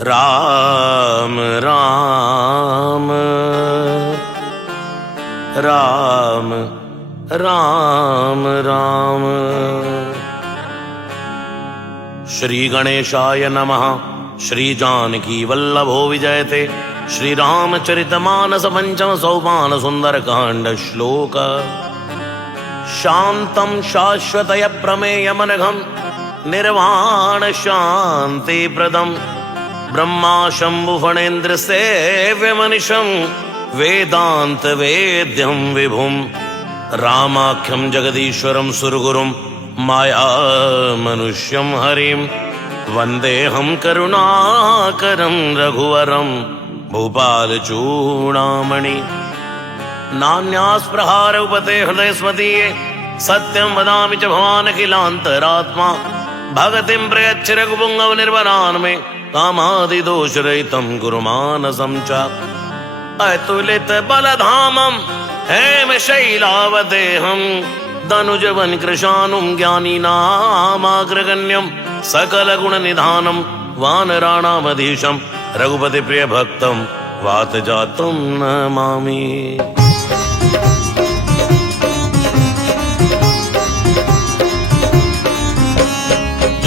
राम राम राम राम राम। श्री गणेशाय नमः। श्री जानकी वल्लभो विजयते। श्री रामचरितमानस पंचम सोपान सुंदर कांड श्लोक। शांतं शाश्वतय प्रमेयमनघं निर्वाण शांति प्रदम ब्रह्मा शंभु फणेन्द्र सेव्यमनिशं वेदांत वेद्यं विभुं रामाख्यं जगदीश्वरं सुरगुरुं माया मनुष्यं हरिं वन्देऽहं करुणाकरं रघुवरं भूपाल चूडामणि। नान्यास्पृहार उपते हृदय स्मदीये सत्यं वदामि च भवान् अखिलान्तरात्मा। भगतिं प्रयच्छ रघुपुङ्गव निर्वरान् मे कामादिदोषरहितं कुरु मानसं च। अतुलित बलधामं हेम शैलावदेहं दनुजवन कृशानुं ज्ञानीनामाग्रगण्यं सकल गुण निधानं वानराणामधीशं रघुपति प्रिय भक्तं वातजातं नमामि।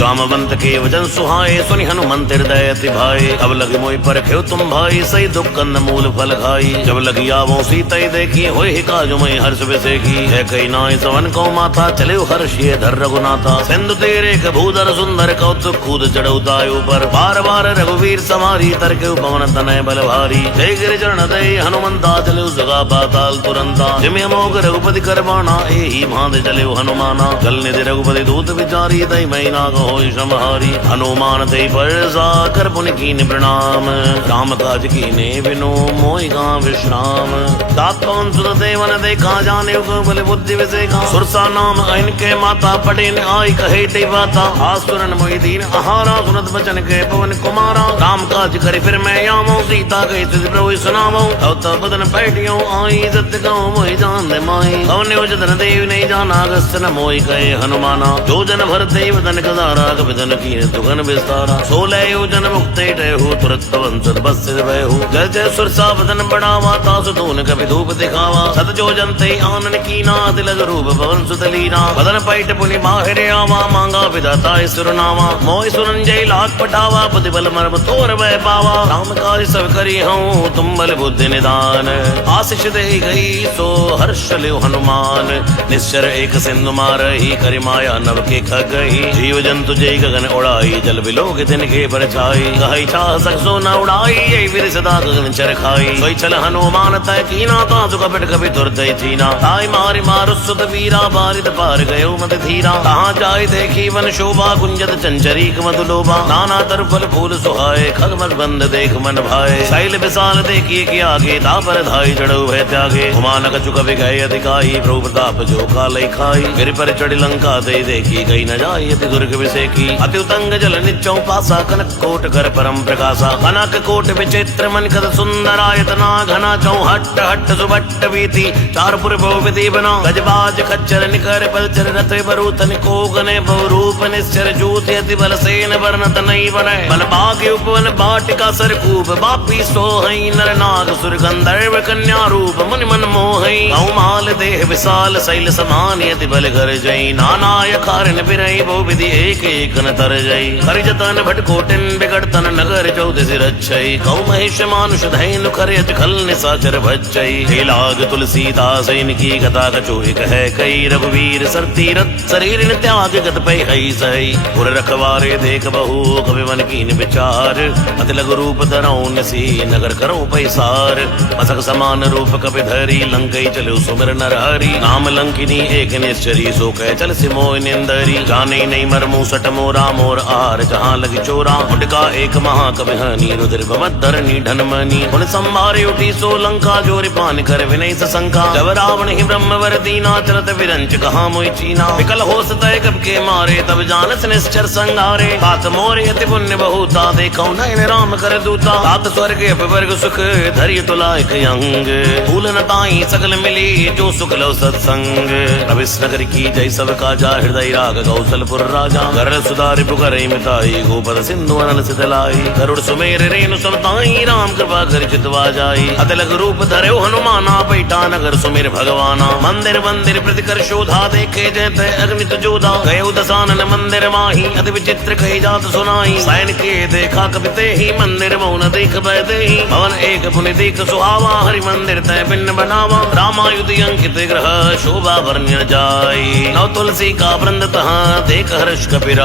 जामवंत के वचन सुहाए सुनि हनुमंत हृदय अति भाए। अब लगी मोहि परख्यो तुम भाई सही दुख कंद मूल फल खाई। जब लगी आवो सीता देखी होय ही काजु मई हर्ष विसेखी। है कई नाय सवन को माथा चले हर्षिये धर रघुनाथा। सिंधु तेरे भूधर सुंदर कौतुक कूद चढ़ऊ दायु पर। बार बार रघुवीर समारी तरके पवन तनय बल भारी। जय गिरि चरण दय हनुमंता चले जगा पाताल तुरंता। जिमि अमोघ रघुपति कर बाणा एहि भांति चले हनुमाना। जल निधि रघुपति दूत विचारी दई मई नाग समहारी। हनुमान ते परसा कर पुन कीन प्रणाम। राम काज कीने बिनु मोहि गां विश्राम। दातवन सुत देवन देखा जाने बल बुद्धि विसेखा। सुरसा नाम इनके माता पटेन आई कहे ते बाता। आसुरन मोहि दीन आहारा सुनत बचन के पवन कुमारा। राम काज करि फिर मैं आमो सीता कहि तुझ प्रभु सुनावो। तब तब बदन पैठियो आई सत्य गाँव मोहि जान दे माही। कौन जतन देव नहीं जाना अगस्त न मोहि कहे हनुमाना। जो जन भर देव दन कदारा विदन की दुगन विस्तारा। 16 योजन मुक्ते टहु तुरत पवन सद बस वहु। जय जय सुरसा बदन बढ़ावा तासु तून कभी धूप दिखावा। सत जो जनते आनन कीना तिलक रूप पवन सुत लीना। बदन पैठ पुनि बाहिर आवा मांगा विधाता सुरनावा। मोहि सुरंजय लाख पटावा बुद्धि बल मर्म तोर वह पावा। राम कार्य सब करी हूँ तुम बल बुद्धि निदान। आशीष दे गई सो हर्ष लियो हनुमान। निश्चर एक सिंधु मारही करि माया नव के खगही। जीव जंतु जय गगन उड़ाई जल बिलोक तिनके परछाई। कहि चाह सकसो न उड़ाई यही वीर सदा गगन चर खाई। सोई चल हनुमान तय कीना तासु कपट कपि दुर्दय चीना। ताई मारि मारु सुत वीरा बारिद पार गयो मत धीरा। कहाँ जाय देखी वन शोभा कुंजत चंचरीक मधु लोभा। नाना तरु फल फूल सुहाए खगमल बंद देख मन भाए। शैल विशाल देखिए कि आगे तापर धाई जड़ऊ भय त्यागे। हुमान कछु कवि गए अधिकाई प्रभु प्रताप जो कालय खाई। गिर पर चढ़ी लंका दे देखी गई न जाय अति दुर्ग विसेखी। अति उतंग जल नित्यौ पासा कनक कोट कर परम प्रकाशा। कनक कोट विचित्र मन कद सुंदरायतना। घना चौ हट्ट हट्ट सुभट्ट वीति चारपुर बहुविधि बना। गजबाज खच्चर निकर पलचर रथ बरूथ निकोगने बहुरूप निश्चर जूथ अति बल सेन वर्णत नहीं बने। बल बाग उपवन बाटिका सरकूप बापी सोहई नर नाग सुर गंधर्व कन्या रूप मुनि मन मोहई। माल देह विशाल शैल समान यति बल घर जई। नाना यखारन बिरई बहुविधि एक एक न तर जई। हरिजतन भट कोटिन बिगड़तन नगर चौदह सिर अच्छई। कौ महेश मानुष धैनु खरे खल निशाचर भच्चई। हे लाग तुलसीदास इनकी कथा कछु एक है कई। रघुवीर सर तीरथ शरीर न त्याग गत पै हई सही। पुर रखवारे देख बहु कवि मन कीन विचार। अति लघु रूप धरऊ निसी नगर करो पैसार। मसक समान रूप कपि धरी लंकई चलो सुमिर नर हरि। नाम लंकिनी एक निश्चरी सो कह चल सिमोह निंदरी। जाने नहीं मरमु सट मोरा मोर आर जहाँ लगी चोरा। उठका एक महाकवि हनी रुद्र बमद्धरनी धनमनी। उन संभारे उठी सो लंका जोरि पान कर विनय सशंका। जब रावण ही ब्रह्म वर दीना चलत विरंच कहा मोहि चीना। विकल होस तय कब के मारे तब जानस निश्चर संगारे। तात मोरे अति पुण्य बहुता देखौ नयन राम कर दूता। तात स्वर्ग अपवर्ग सुख धरि तुलायक अंग। फूल न ताई सकल मिली जो सुख लो सत्संग। प्रविश नगर की जय सब काजा हृदय राग कौशलपुर राजा। घर सकल सुधारि पुकरई मिताई गोपद सिंधु अनल सितलाई गरुड़ सुमेर रेणु सब ताई राम कृपा कर चितवा जाई अतलग रूप धरे हनुमाना पैठा नगर सुमेर भगवाना मंदिर मंदिर प्रतिकर शोधा देखे जयते अग्नित जोधा गए दसानन मंदिर माही अति विचित्र कही जात सुनाई सैन के देखा कपिते ही मंदिर मौन देख बैठे ही भवन एक पुनि देख सुहावा हरि मंदिर तय भिन्न बनावा रामायुधि अंकित ग्रह शोभा वर्ण्य जाई नव तुलसी का वृंद तहाँ देख हर्ष कपिराई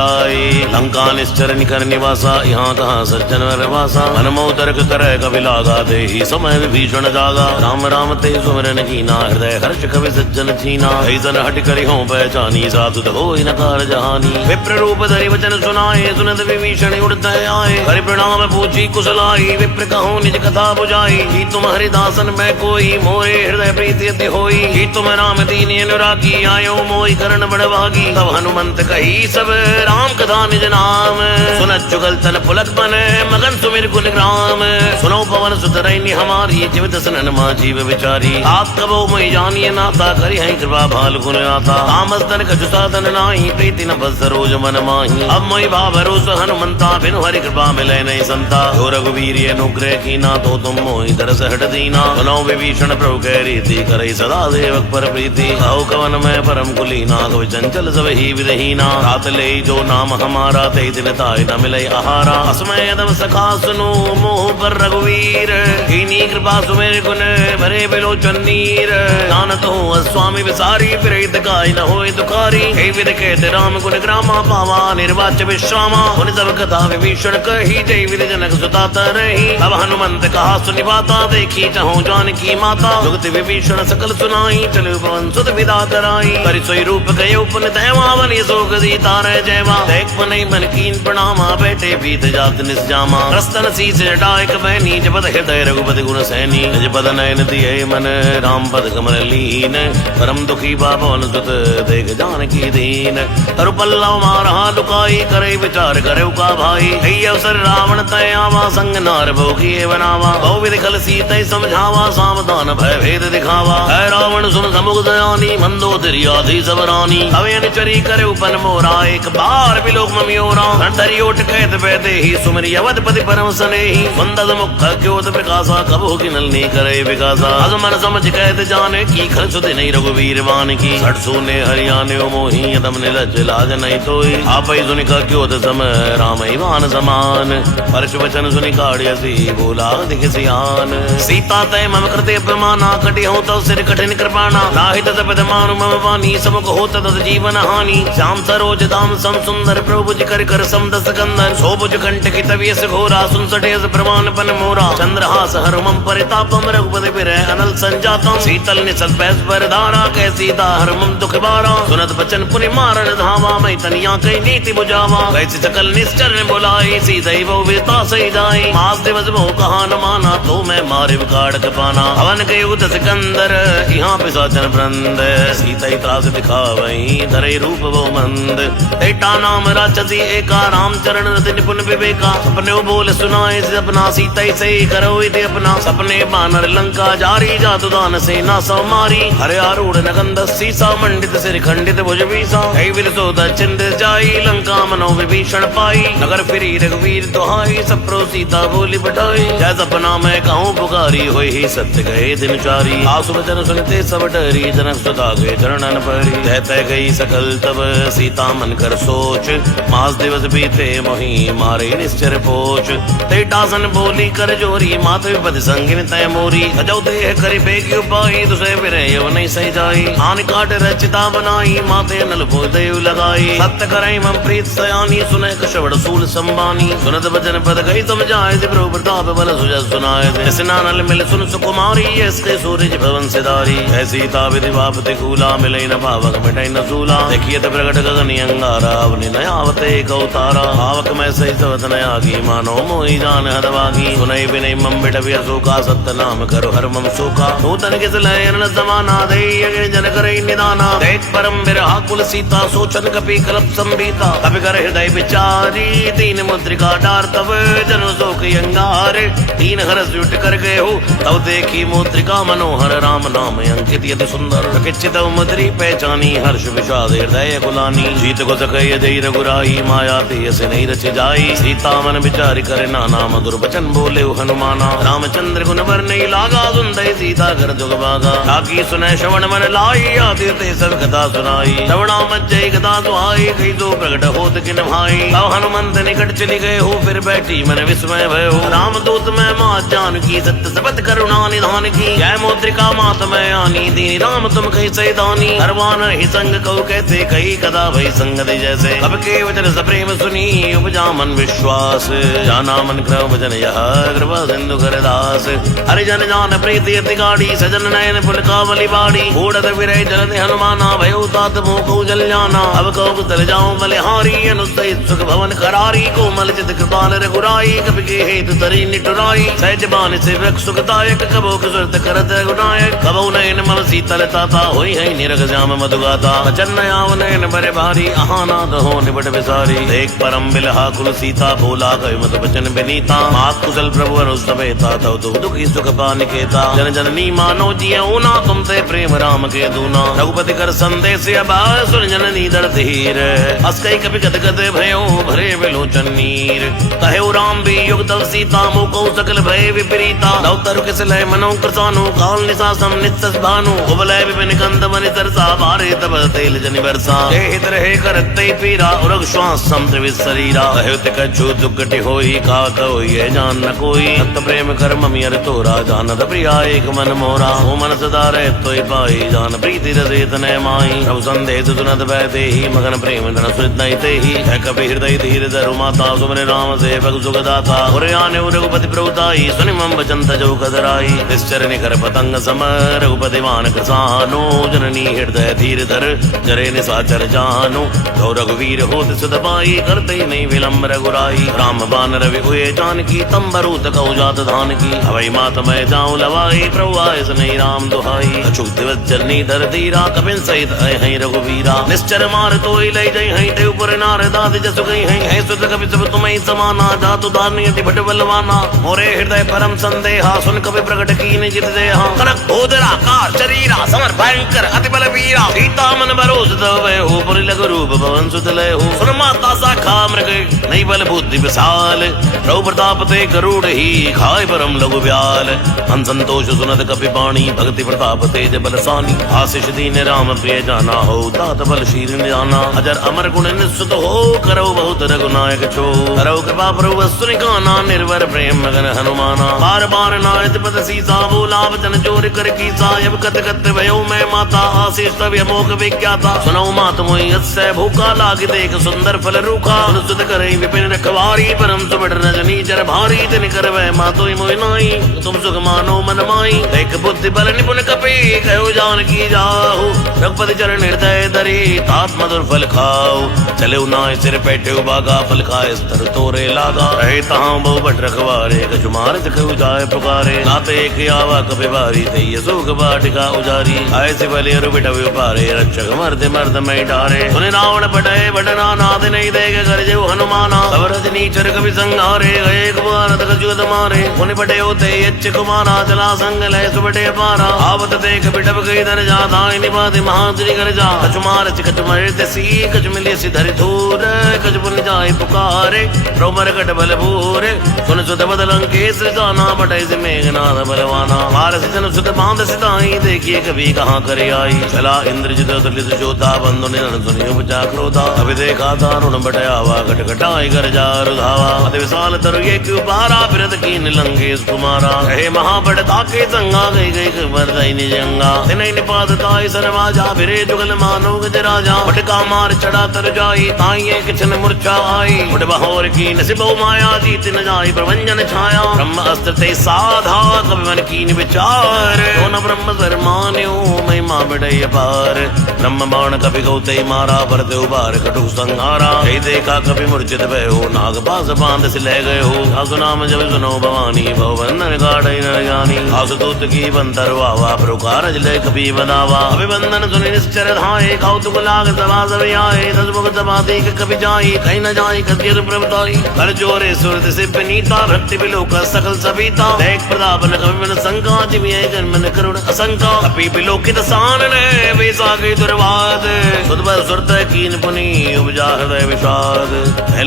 लंका निश्चर निकर निवासा यहाँ कहाँ सज्जन वासा मनमो तर्क करे कवि लागा दे ही समय विभीषण जागा राम राम ते सुमरन कीना हृदय हर्ष कवि सज्जन छीना ऐसन हट करि हो पहचानी साधु हो नकार जहानी विप्र रूप धरि वचन सुनाए सुनत विभीषण उड़त आए हरि प्रणाम पूछी कुशलाई विप्र कहो निज कथा बुझाई ही तुम हरिदासन में कोई मोरे हृदय प्रीति अति होई ही तुम राम दीन अनुरागी आयो मोहि करण बड़भागी तब हनुमंत कही सब राम कथा निज नाम सुनत जुगल तन पुलक बने मगन सुमिर गुण ग्राम सुनो पवन सुत रैनी हमारी जीवित सनन मा जीव विचारी आप कबो मैं जानिए नाता करी है कृपा भाल गुण आता तामस तन कछु साधन नाही प्रीति न बस रोज मन माही अब मैं भाव भरोस हनुमंता बिनु हरि कृपा मिले नहीं संता जो रघुवीर अनुग्रह कीना तो तुम मोहि दरस हट दीना सुनो विभीषण प्रभु कह रीति करई सदा सेवक पर प्रीति आओ कवन में परम कुलीना कवि चंचल सब ही विदहीना रात ले जो नाम हमारा ते दिन ताय न मिले आहारा असमय दम सखा सुनो मोह पर रघुवीर कीनी कृपा सुमेर गुण भरे बिलोचन नीर जानत हूँ स्वामी विसारी प्रेत काय न होए दुखारी हे विद कहते राम गुण ग्रामा पावा निर्वाच विश्रामा उन सब कथा विभीषण कही जय विद जनक सुता तरही तब हनुमंत कहा सुनिवाता देखी चाहो जानकी माता जुगत विभीषण सकल सुनाई चलो पवन सुत विदा कराई करि सोई रूप गए उपन दैवावन सोग सीता रह जयवा देख पनई मन कीन प्रणामा बैठे बीत जात निस्जामा रस्तन शीस डायक बहनी जपद हृदय रघुपति गुण सैनी निज पद नयन दिए मन राम पद कमल लीन परम दुखी बाबन सुत देख जानकी दीन तरु पल्लव मारा लुकाई करे विचार करे का भाई अवसर रावण तय आवा संग नार भोगी बनावा बहुविध खल सीते समझावा सावधान भय भेद दिखावा है रावण सुन समुख दयानी मंदोदरी आधि सब रानी अवेन चरी करे उपन मोरा एक बार बिलोक ममियोरा धरी ओट कहत बैठे ही सुमरी अवधपति परम सने ही मंदद मुख क्योत प्रकाशा कबो की नलनी करे विकासा अजमन समझ कहत जाने की खल सुधि नहीं रघुवीर बान की सठ सोने हरियाणे मोही यदम निलज लाज नहीं तोई आप ही सुनिका क्योत समय राम वान समान परश वचन सुनि काढ़ियसी बोला दिख सियान सीता तय मम कृते अपमाना कटि हो तो सिर कठिन कृपाणा नाहित तपद मानु मम वाणी समुख होत तद जीवन हानि श्याम सरोज दाम सम सुंदर प्रभु जी कर कर समदस कंदन सोबुज कंठ की तवियस घोरा सुन सटेस प्रमाण पन मोरा चंद्रहास हरुमम परितापम रघुपति विरह अनल संजातम शीतल निसल बैस पर धारा कै सीता हरुमम दुख बारा सुनत बचन पुनि मारन धावा मैं तनिया कई नीति बुझावा कैसी सकल निश्चर ने बुलाई सीता वो विता सही जाई मास दिवस बहु कहा न माना तो मैं मारे विकाड़ पाना हवन के युद्ध सिकंदर यहाँ पे साचन वृंद सीता त्रास दिखावई धरे रूप वो मंद एटा नाम राक्षसी एका राम चरण रति निपुण विवेका सपने बोल सुनाए अपना सीता से करो इति अपना सपने बानर लंका जारी जातु दान सेना सौ मारी हरे आरूढ़ नगंध सीसा मंडित सिर खंडित भुज बीसा कई विल सोद चिंत जाई लंका मनो विभीषण पाई नगर फिरी रघुवीर दुहाई सप्रो सीता बोली बटाई जय सपना मैं कहूँ पुकारी होई ही सत्य गए दिन चारी आसु वचन सुनते सब डरी जनक सुता गए चरणन परी तय गई सकल तब सीता मन कर सोच मास दिवस बीते मोही मारे निश्चर पोच ते टासन बोली कर जोरी माथे विपद संगिन तय मोरी अजौ देह करि बेगी उपाई तुसे विरह यव नहीं सही जाई आन काट रचिता बनाई माथे नल देव लगाई सत्य करई मम प्रीत सयानी सुने कशवड़ सूल संबानी सुनत वचन पद गई समझाए प्रभु प्रताप बल सुजस सुनाए स्नानल मिल सुन सुकुमारी इसके सूरज भवन सिधारी ऐसी ताविधि बापति कूला मिले न पावक मिटाई न सूला देखिए तो प्रगट गगन अंगारा अवनि नयावते कौतारा आवक में सही सवत नया की मानो मोहि जान हदवागी सुनई विनय मम बिटवि अशोका सत्य नाम करो हर मम शोका नूतन किस लय न जमाना दई जन करई निदाना देख परम बिरहा कुल सीता सोचन कपि कलप संबीता कपि कर हृदय विचारी तीन मुद्रिका डार तब जन शोक अंगार तीन हरस जुट कर गए हो तब देखी मुद्रिका मनोहर राम नाम अंकित यति सुंदर चित मुद्री पहचानी हर्ष विषाद हृदय गुलानी जीत को सकय जय रघुराई माया तेज नहीं रच जाई सीता मन विचार कर नाना मधुर बचन बोले हनुमाना रामचंद्र गुण वर नहीं लागा सुनते सीता कर जुग भागा ताकि सुने श्रवण मन लाई आदि ते सब कथा सुनाई श्रवणा मज्जय कथा सुहाई कई तो प्रकट होत किन भाई अब हनुमंत निकट चली गए हो फिर बैठी मन विस्मय भयो राम दूत में मां जानकी सत्य सबत करुणा निधान की जय मुद्रिका मात में आनी दीनी राम तुम कही सैदानी हरवान ही संग कहो कैसे कही कदा भई संग दे जैसे अब के वचन सप्रेम सुनी उपजा मन विश्वास जाना मन कृ भजन यह कृपा सिंधु करदास हरिजन जान प्रीति अति गाड़ी सजन नयन पुलकावली बाड़ी बूढ़त विरय जलत हनुमाना भयो तात मोह जल जाना अब कहो तल जाऊं बलिहारी अनुसहित सुख भवन करारी कोमल चित कृपाल रघुराई कपि के हेतु तरी निटुराई सहज बान से वृक्ष सुखदायक कबो सुरत करत गुनायक कबो नयन मल शीतल ताता होई है निरग श्याम मधुगाता बचन नयाव नयन बरे भारी अहानाद हो निबट विसारी देख परम बिलहा कुल सीता भोला कहि मत बचन बिनीता माँ कुशल प्रभु अनुसमेता तव दुख दुखी सुख पानिकेता जन जननी मानो जियो ना तुमसे प्रेम राम के दूना रघुपति कर संदेश अबाय सुन जननी दर धीर अस कई कपि कद कद भयो भरे विलोचन नीर कहे राम भी युग तव सीता मोको सकल भय विपरीता लव तरु किस लय मनो कृतानु काल निसा सम नित्य भानु उबलय विपिन कंद मनि तरसा भारे तब तेल जनि बरसा हित रहे करते पीरा उरग श्वास समुद्र विसरीरा कहे कछु दुर्गति होई का कहो ये जान न कोई सत प्रेम कर ममियर तोरा जानत प्रिया एक मन मोरा ओ मन सदा रहे तोय पाई जान प्रीति रसे तनय माई प्रभु संदेश सुनत बैठे ही मगन प्रेम धन सुत नहीं ते ही है कपि हृदय धीर धरु माता सुमरे राम से भग सुख दाता उरे आने रघुपति प्रभुताई सुनि मम वचन तजो कदराई निश्चर निकर पतंग सम रघुपति मान कृसानो जननी हृदय धीर धर जरे निशाचर जानो गौ रघुवीर होत सुत पाई करते नहीं विलम्ब रघुराई राम बान रवि हुए जानकी तंबरूत कौ जात धान की हवई मात मैं जाऊं लवाई प्रभु आय नहीं राम दुहाई अछूत दिवस जननी धर धीरा कपिन सहित है रघुवीरा निश्चर मार तो लई जई है देव पुर नार दाद जसु गई है सुत कपि सब तुम्हें समाना जातु दानयति भट बलवाना मोरे हृदय परम संदेहा सुन कपि प्रकट कीन जित देहा कनक भोदरा कार शरीरा समर भयंकर अति बल वीरा सीता मन भरोस तव हो पुर लघु रूप भवन सुत लय हो सुन माता शाखा मृग नहीं बल बुद्धि विशाल प्रभु प्रताप ते गरुड़ ही खाय परम लघु ब्याल हम संतोष सुनत कपि बाणी भक्ति प्रताप तेज बलसानी आशीष दीन राम प्रिय जाना हो तात बल शील जाना अजर अमर गुण निश्चित हो करो बहुत रघुनायक छो करो कृपा प्रभु सुनि गाना निर्वर प्रेम मगन हनुमाना बार बार नायत पद सीसा बोला वचन जोर कर की सायब कत कत भयो मैं माता आशीष तव अमोघ विज्ञाता सुनो मात मोहि अस्य भूखा लाग देख सुंदर फल रूखा सुत करे विपिन रखवारी परम सुबड़ रजनी जर भारी तिन कर वह मातोई मोहि नाई तुम सुख मानो मन माई देख बुद्धि बल निपुण कपि कहो जानकी जाओ रघुपति चरण हृदय धरे तात मधुर फल खाओ चले नाय सिर पैठे बागा फल खाए स्तर तोरे लागा रहे तहां बहु बट रखवारे कछुमार कहु जाय पुकारे नाते एक आवा कपि बारी ते सुख बाटिका उजारी आय से भले अरु बिटव पारे रक्षक मर्द मर्द में डारे सुने रावण पटाए बटना नाथ नहीं देख कर जो हनुमाना सब रजनी चर कपि संहारे गए कुमार तक जुद मारे उन पटे होते यच्च कुमारा चला संग लय सुबटे पारा आवत देख बिटव गई धर जा दाई निपाति महाद्री कर जा कछुमार चिकट मरे देसी कछ मिले सिधर धूर कछ पुन जाय पुकारे प्रोमर कट बल भूरे सुन सुत बदलं केस जाना बटे से मेघनाथ बलवाना मारस जन सुत बांध सिताई देखिए कभी कहाँ करे आई चला इंद्रजित तुलित जोधा बंधु निधन सुनि उपजा क्रोधा अभी देखा दारुण बटयावा कट कटाई कर जा रुधावा अति विशाल तरु ये क्यों पारा फिरत की निलंगेश कुमारा कहे महाबड़ ताके संगा गई गई खबर दई निजंगा तिनई निपात ताई सरवाजा फिरे जुगल मानो गज राजा बटका मार चढ़ा तर जाई ताई एक क्षण मूर्छा आई मुठ बहोर की नसिबो माया जीत न जाई प्रभंजन छाया ब्रह्म अस्त्र ते साधा कवि मन कीन विचार न ब्रह्म सर मान्यो महिमा बढ़ई पार ब्रह्म बाण कपि गौते मारा भरते उबार कटु संहारा कई देखा कपि मूर्छित भयो नाग पास बांध से ले गए हो। आसु नाम जब सुनो भवानी भव बंधन गाढ़ न जानी। आसु दूत की बंतर वावा प्रकार जले कपि बनावा। अभिबंधन सुनि निश्चर धाये कौतुक लाग सभा सब आए। दसमुख सभा देख कपि जाई कहीं न जाई कतियत प्रभुताई। कर जोरे सुरत से पनीता भक्ति बिलोक सकल सभीता। देख प्रताप न कवि मन शंका जिमिय जन्म न करुण असंका। कपि बिलोकित सान ने वेसा के दुर्वाद। सुदबर सुरत कीन पुनि उपजा हृदय विषाद।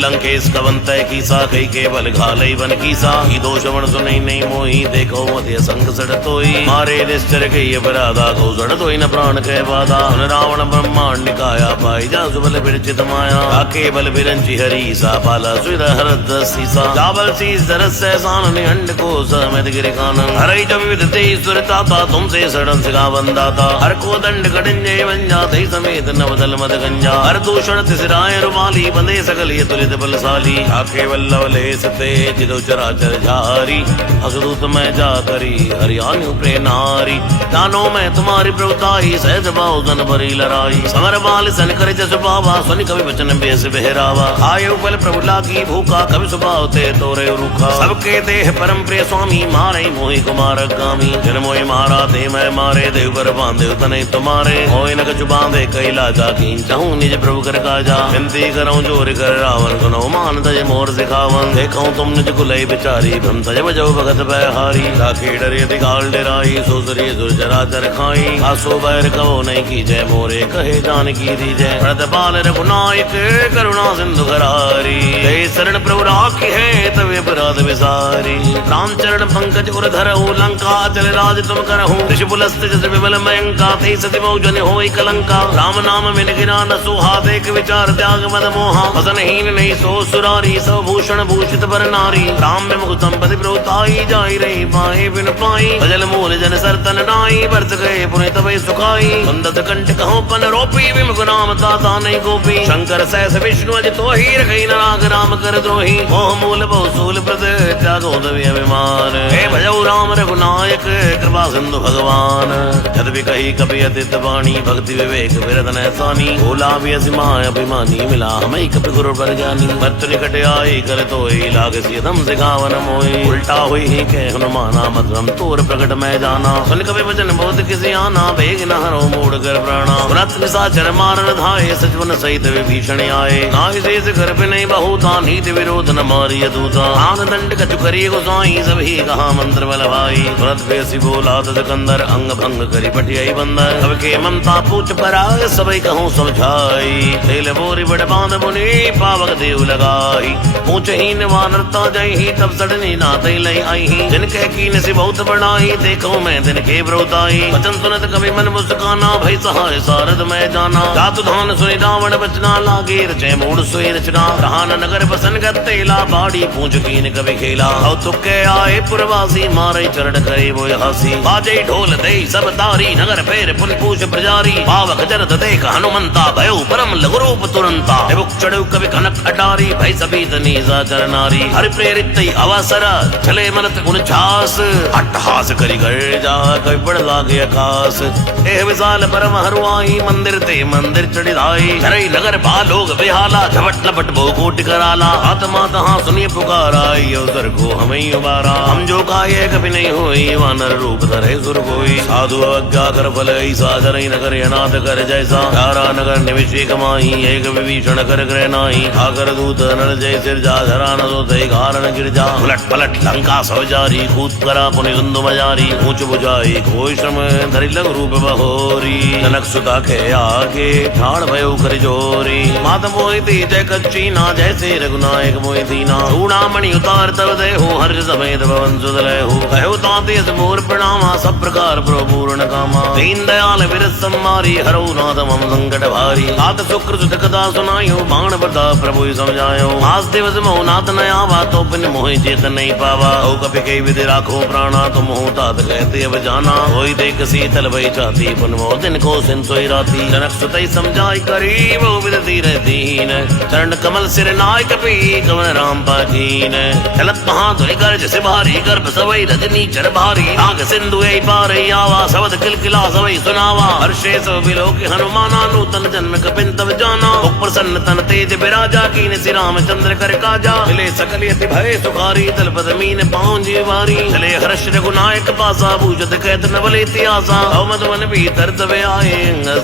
लंकेश कवंत कीसा कई केवल घालई वन कीसा। ही दोष वण सुनई नहीं मोही देखो मध्य संग सड़तोई। मारे निश्चर के अपराधा को सड़तोई न प्राण के बाधा। रावण ब्रह्मांड निकाया पाई जा सुबल विरचित माया। काके बल विरंची हरी सा पाला सुर हरद सीसा। चावल सी सरस से सान निहंड को समित गिर कानन। हरई जब विदते सुरता था तुमसे सड़न सिगा बंदाता। हर को दंड कटिंजय बंजा थे समेत नवदल मद गंजा। हर दूषण तिसराय रुमाली बंदे सकल ये तुलित बलशाली। आखे वल्लभ लेस ते जिदो चराचर झारी। असुदूत मैं जा करी हरियाणु प्रे नारी। जानो मैं तुम्हारी प्रभुताई सहज भाव जन भरी लड़ाई। समर बाल सन कर जस बाबा सुनि कवि वचन बेस बहरावा। आयु बल प्रभु लागी भूखा कवि स्वभाव ते तोरे रूखा। सबके देह परम प्रिय स्वामी मारे मोहि कुमार गामी। जन मोहि मारा ते मैं मारे देव कर बांधे तने तुम्हारे। होय न कछु बांधे कैला जा कीन चाहूं निज प्रभु कर काजा। विनती करऊं जोर कर रावण सुनो मान तज मोर सिखावन। देखो तुम निज कुलई बिचारी भ्रम तज बजो भगत बहारी। राखे डरे दिगाल डराई सोसरी सुर चराचर खाई। आसो बैर कहो नहीं की जय मोरे कहे जान की दी जय। व्रत बाल रघुनायक करुणा सिंधु करारी। जय शरण प्रभु राखी है तवे अपराध विसारी। राम चरण पंकज उर धरहु लंका चल राज तुम करहु। ऋषिपुलस्त जस विमल मयंका ते सति मौजन होई कलंका। राम नाम में गिरा न सोहा देख विचार त्याग मद मोहा। वसनहीन नहीं सो सुरारी सब भूषण भूषित बर नारी। राम में मुख संपत्ति प्रभुताई जाई रही पाए बिन पाई। भजल मूल जन सरतन नाई बरस गए पुण्य तबे सुखाई। सुंदत कंठ कहो पन रोपी विमुख नाम ताता नहीं गोपी। शंकर सहस विष्णु अज तो ही रखई नाग राम कर द्रोही। मोह मूल बहु सूल प्रद त्यागो दवि अभिमान। हे भजऊ राम रघुनायक कृपा सिंधु भगवान। जद भी कही कपि अतित वाणी भक्ति विवेक विरत नैसानी। भोला भी असिमाय अभिमानी मिला हमें कपि गुरु पर ज्ञानी। मत निकट आई कर तो लाग सीधम सिखावन मोई। उल्टा हुई ही के हनुमाना मधुरम तोर प्रकट में जाना। सुन कवि वचन बहुत किसी आना बेग न हरो मोड़ कर प्राणा। सुनत निशाचर मारन धाये सजवन सहित विभीषण आए। नाहि शेष घर पे नहीं बहुता नीति विरोध न मारिय दूता। आन दंड कछु करिय गोसाई सभी कहा मंत्र बल भाई। सुनत बेसी बोला तदकंदर अंग भंग करी पटियाई बंदर। अब के ममता पूछ पराग सबई कहूँ समझाई। तेल बोरी बड़ बांध मुनि पावक देव लगाई। ऊंचहीन वानरता जई ही तब सडनी नाते लई आई। जिनके कीन से बहुत बढ़ाई देखो मैं दिन के ब्रोताई। वचन सुनत कवि मन मुस्काना भई सहाय सारद मैं जाना। जातु धान सुनि रावण बचना लागे रचे मूड सोई रचना। रहा न नगर बसन गतेला बाड़ी पूंछ कीन कवि खेला। औ तुके आए पुरवासी मारे चरण करे वो हासी। बाजे ढोल दे सब तारी नगर फेर पुन पूछ प्रजारी। पावक जरत देख हनुमंता भयो परम लघु रूप तुरंता। चढ़ू कवि कनक अटारी भई सभी तनीजा चरनारी। हरि प्रेरित अवसर चले मनत उनचास। अट्टहास करी घर जा कवि बड़ लागे आकाश। एह विशाल परम हरुआई मंदिर ते मंदिर चढ़ी धाई। धरई नगर बालोग बेहाला झपट लपट बहु कोटि कराला। आत्मा तहाँ सुनिए पुकारा अवसर को हमें उबारा। हम जो गाये कभी नहीं हुई वानर रूप धरे सुर कोई। साधु अवज्ञा कर फल ऐसा धरई नगर अनाथ कर जैसा। तारा नगर निविषी कमाई एक विभीषण कर ग्रह नाही। आकर दूत नर जय सिर जा धरा न तो तय कारण गिर जा। उलट पलट लंका सौ जारी कूद करा पुनि सुंदु मजारी। ऊंच बुझाई कोई श्रम धरि लघु रूप बहोरी। जनक सुता के आगे ठाड़ भयो कर जोरी। मात मोहि दी जय कच्ची ना जैसे रघुनायक मोहि दीना। चूड़ामणि उतार तब देहु हर्ष समेत भवन सुधलहु। कहो ताते मोर प्रणामा सब प्रकार प्रपूर्ण कामा। दीन दयाल विरस सम्मारी हरौ नाथ मम संकट भारी। तात शुक्र सुत कथा सुनायो बाण बता प्रभु समझायो। मास दिवस मोह नाथ न आवा तो बिन मोहि चेत नहीं पावा। ओ कपि कई विधि राखो प्राणा तुम हो तात कहते अब जाना। होई देख शीतल भई छाती पुन मोह दिन को सिन सोई राती। जनक सुतई समझाई करी वो विधि रहतीन। चरण कमल सिर नाय कपि कवन राम पाकीन। चलत महा धुनि कर जैसे भारी गर्भ सवई रजनी चर भारी नाग सिंधु ऐ पार आवा शब्द किलकिला सवई सुनावा हर्षे सब बिलो के हनुमाना नूतन जन्म कपिन तब जाना प्रसन्न तन तेज बिराजा कीन श्री रामचंद्र कर काजा मिले सकल यति भय सुखारी तलपत मीन पाँव जीवारी चले हर्ष रघुनायक पासा पूजत कहत नवल इतिहासा मधुवन भीतर तबे आए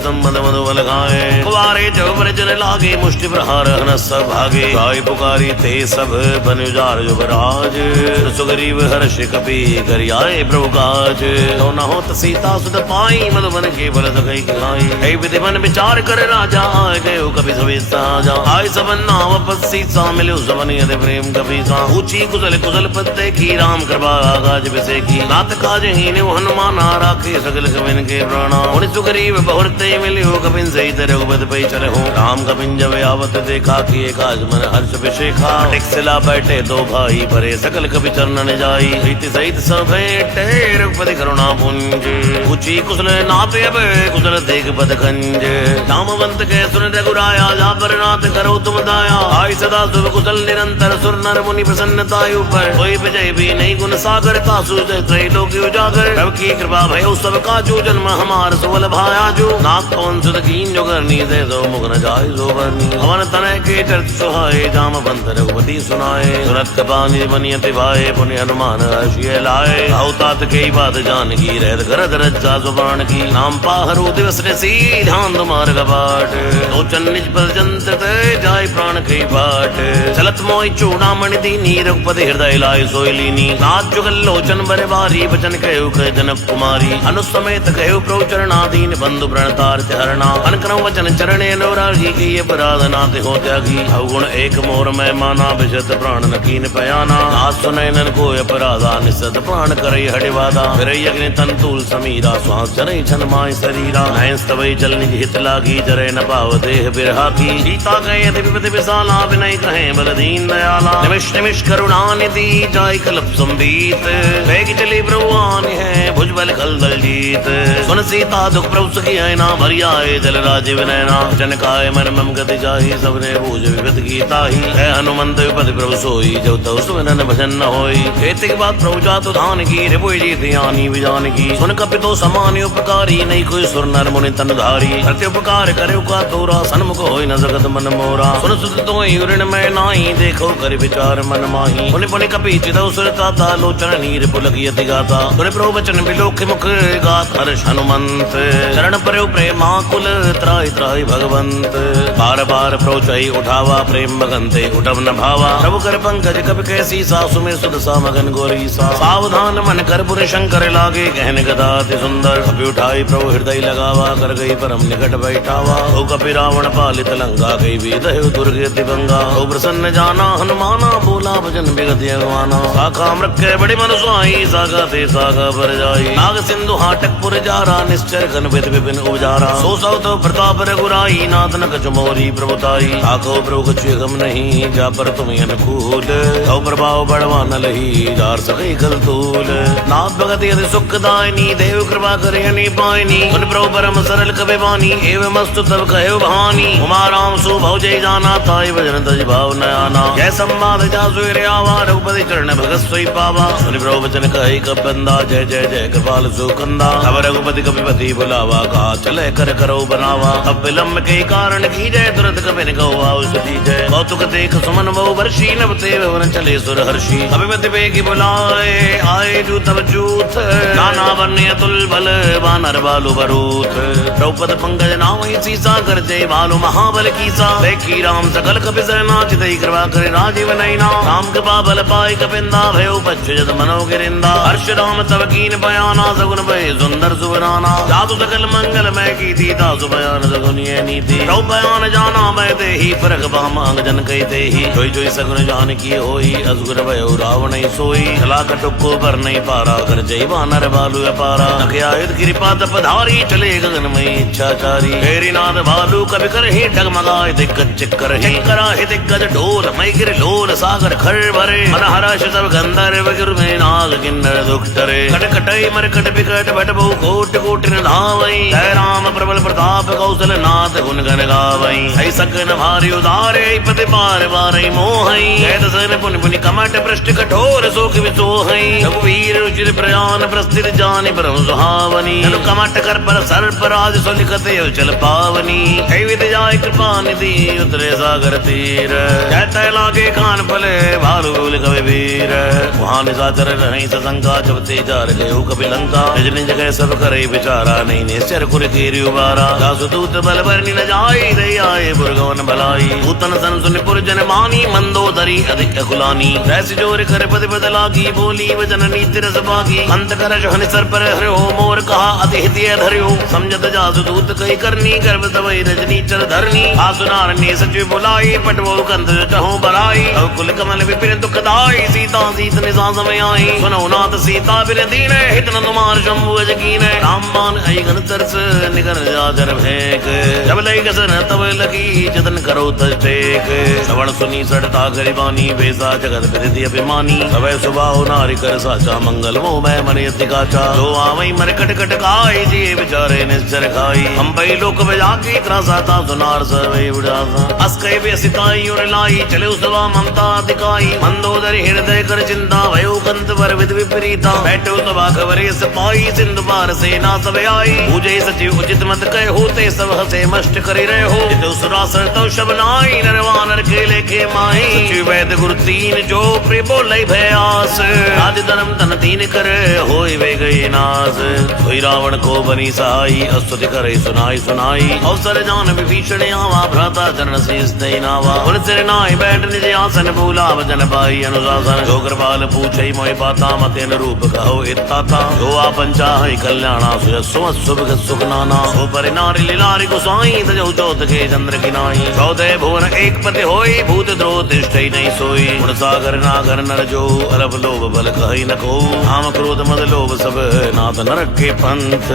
संबंध मधुबल गाए कुवारे जब जन लागे मुष्टि प्रहार हनस भागे गाय पुकारी ते सब बन उजार युवराज सुग्रीव हर्ष कपि कर आए प्रभु काज तो न होत सीता सुत पाई मधुबन के बल सकै खाई है विधि मन विचार कर राजा आए गए कभी सभी साजा आय सबन नाम पस्सी सा मिले सबन यदि प्रेम कभी सा ऊंची कुशल कुशल पत्ते की राम कृपा आगाज बिसे की नाथ काज हीन हनुमान राखे सकल कबिन के प्राणा उन सुग्रीव बहुरते मिले कबिन सहित रघुपति पै चले हो राम कबिन जब आवत देखा किए काज मन हर्ष विशेखा टिकसिला बैठे दो भाई परे सकल कवि चरणन जाई प्रीति सहित सब बैठे रघुपति करुणा पुंज ऊंची कुशल नाते अब कुशल देख पद खंज नामवंत के सुन रघुराया जा पर नाथ करो तुम दाया आई सदा शुभ कुशल निरंतर सुर नर मुनि प्रसन्नता ऊपर कोई विजय भी नहीं गुण सागर तासु त्रैलोक उजागर रब की कृपा भयो सब काजू जन्म हमार सुबल भाया जो नाथ कौन सुध कीन जो करनी दे दो मुख न जाय जो बरनी हवन तनय के चरित सुहाए जामवंत रघुपति सुनाए सुरत पानी बनियति भाए पुण्य हनुमान हर्षिय लाए अवतात के बात जान की रहत गरज रज्जा जुबान की नाम पाहरु दिवस सी ध्यान तुम्हार कपाट लोचन निज पर जंत जाय प्राण के बाट चलत मोहि चूड़ामणि दीनी रघुपति हृदय लाय सोई लीनी नाथ जुगल लोचन बर बारी बचन कहु कह जनक कुमारी अनुसमेत कहु प्रचरणाधीन बंधु प्रणतार हरणा अनकरम वचन चरणे अनुरागी की अपराधना ते हो त्यागी अवगुण एक मोर मैं माना विशत प्राण न कीन पयाना नाथ सुनैनन को अपराधा निसत प्राण करई हडिवादा फिर अग्नि तन तूल समीरा श्वास चरई छन माय शरीरा नयन स्तवई जल निज हित लागी जरे न पाव देह बिरहा की सीता कहे विपति विशाला विनय कहे बल दीन दयाला निमिष निमिष करुणा निधि जाय कल्प संबीत वेग चली प्रभुआन है भुजबल खल दल जीत सुन सीता दुख प्रभु सखी ना भरियाए जल राज विनयना जनकाय मन मम गति जाहि सबने बूझ विपत गीता ही है हनुमंत विपति प्रभु सोई जो तव सुमिरन भजन न होई खेती के बाद प्रभु जातु धान की रिपुई जी ध्यानी विजान की सुन कपितो समान उपकारी नहीं कोई सुर नर मुनि तन धारी प्रति उपकार करे का तोरा सन्मुख होई न जगत मन मोरा सुन सुत तो ऋण में नाई देखो कर विचार मन माही पुनि पुनि कपि चिदौ सुर ताता लोचन नीर पुलक यति गाता सुन प्रभु वचन बिलोक मुख गात हर्ष हनुमंत चरण पर प्रेमा कुल त्राय त्राय भगवंत बार बार प्रोचई उठावा प्रेम भगंते उठव न भावा प्रभु कर पंकज कपि कैसी सा सुमिर सुद सा मगन गोरी सा सावधान मन कर पुर शंकर लागे कहन गदा अति सुंदर कपि उठाई प्रभु हृदय लगावा कर गई परम निकट बैठावा ओ कपि रावण पालित लंका गई विदय दुर्ग अति भंगा ओ प्रसन्न जाना हनुमाना बोला भजन बिगत अगवाना साखा मृक बड़ी मन सुहाई सागा ते सागा पर जाई नाग सिंधु हाटक पुर जारा निश्चर घन विद विपिन उजारा सो सौ तो प्रताप रघुराई नाथ न कछु मोरी प्रभुताई आखो प्रभु कछु गम नहीं जा पर तुम अनुकूल तो प्रभाव बढ़वा न लही जार सके कल तूल नाथ भगत यदि सुख दायनी देव कृपा करे अनि पायनी उन प्रभु परम सरल कबे बानी एवं मस्तु तब कहे भानी उमाराम सु भव जय जाना ताई भजन तज भाव न आना जय संवाद जा सुर आवा रघुपति चरण भगत सोई पावा सुन प्रभु वचन कहे कब बंदा जय जय जय कृपाल सुकंदा अब रघुपति कपिपति बुलावा कहा चले कर करो बनावा अब विलम्ब के कारण की जय तुरंत कपिन गौ औषधि जय कौतुक देख सुमन बहु वर्षी नभ ते भवन चले सुर हर्षि अभिमति बेगी बुलाए आए जू तब जूथ नाना वन्य तुल बल वानर बालु बरूथ द्रौपद पंकज नाम सीसा कर जय बालु महाबल कीसा देखी राम सकल कपि सेना चितई कृपा करे राजीव नैना राम कृपा बल पाई कपिंदा भयो पच्छ जद मनो गिरिंदा हर्ष राम तब कीन बयाना सगुन भय सुंदर सुबराना जातु सकल मंगल मैं की दीता सुबयान सगुनिय नीति रौ बयान जाना मैं दे ही फरक बामांग जन कही दे ही जोई जोई सगुन जान की होई असगुन भयो रावण सोई चला कटुको पर नहीं पारा कर जय वानर बालु अपारा नखे आयुध कृपा तपधारी चले गगन में इच्छाचारी फेरी नाद भालू कभी कर ही डगमगाए दिग्गज चिक्कर ही चिक्करा ही दिग्गज ढोल मई गिर लोल सागर खर भरे मन हर्ष सब गंधर्व गिर में नाग किन्नर दुख टरे खटखटई मरकट बिकट भट बहु कोट कोट न धावई जय राम प्रबल प्रताप कौशल नाथ गुण गन गावई ऐ सकन भारी उदारे पति पार बारई मोहई जय दसन पुनि पुनि कमट पृष्ठ कठोर शोक विसो है रघुवीर रुचिर प्रयान प्रस्थित जानि परम सुहावनी तनु कमट कर पर सर्प राज सुलिखत चल पावनी है विद जाय कृपा निधि उतरे सागर तीर कहते लागे खान फले भालू कवि वीर वहां निशाचर रही सशंका जब तेजार गयो कपि लंका निज निज गए सब करे विचारा नहीं निश्चर कुर कीरी उबारा दासदूत बल बरनी न जाई दे आए बुरगवन भलाई पूतन सन सुन पुरजन मानी मंदोदरी अधिक कुलानी ऐसी जोर कर पद पद लागी बोली वचन नीति रस बागी अंत कर हनि सर पर हरियो मोर कहा अति हितिय धरियो समझत जासदूत कही करनी गर्भ तवई रजनी चर धरनी आसुनार ने सचिव बुलाई पटवो कंध चहु बराई कुल कमल विपिन दुखदाई सीता सीत निसा समय आई सुनो नाथ सीता बिन दीन हित न तुमार शंभु जकीन राम मान आई घन तरस निकर जाजर भेक जब लई गसन तब लगी जतन करो तटेक श्रवण सुनी सड़ता गरीबानी बेसा जगत विधि अभिमानी सवै सुभाव नारी कर साचा मंगल वो मैं मन यतिकाचा जो आवई मर कट कट खाई जी बेचारे निश्चर खाई हम पई लोक बजा की त्रासा था सुनार सवै उड़ासा अस्कै बेसिताई और लाई चले उसवा ममता दिखाई मंदोदरी हृदय कर चिंता भयो कंत वर विद विपरीता बैठो सभा खबरे सपाई सिंधु पार सेना सब आई पूजे सचिव उचित मत कह होते सब हसे मष्ट करे रहे हो जितो सुरासर तो शबनाई नरवानर के लेखे माही सचिव वैद गुरु तीन जो प्रे बोले भयास राज धर्म तन तीन कर होई वे गई नास कोई रावण को बनी सहाई अस्तुति करे सुनाई सुनाई अवसर जान विभीषण आवा भ्राता जन शीस दई नावा उन सिर नाई बैठ निज आसन भूला वजन पाई अनुशासन जो कृपाल पूछई मोहि पाता मत अनुरूप कहो इत्ताता जो आपन चाहि कल्याणा सुयस्व सुभ सुख नाना सो पर नारी लीलारी गुसाई तजौ चौथ के चंद्र किनाई चौदह भुवन एक पति होई भूत द्रोह तिष्ठई नहीं सोई गुण सागर नागर नर जो अरब लोभ बल कहि न को काम क्रोध मद लोभ सब नाथ नरक के पंथ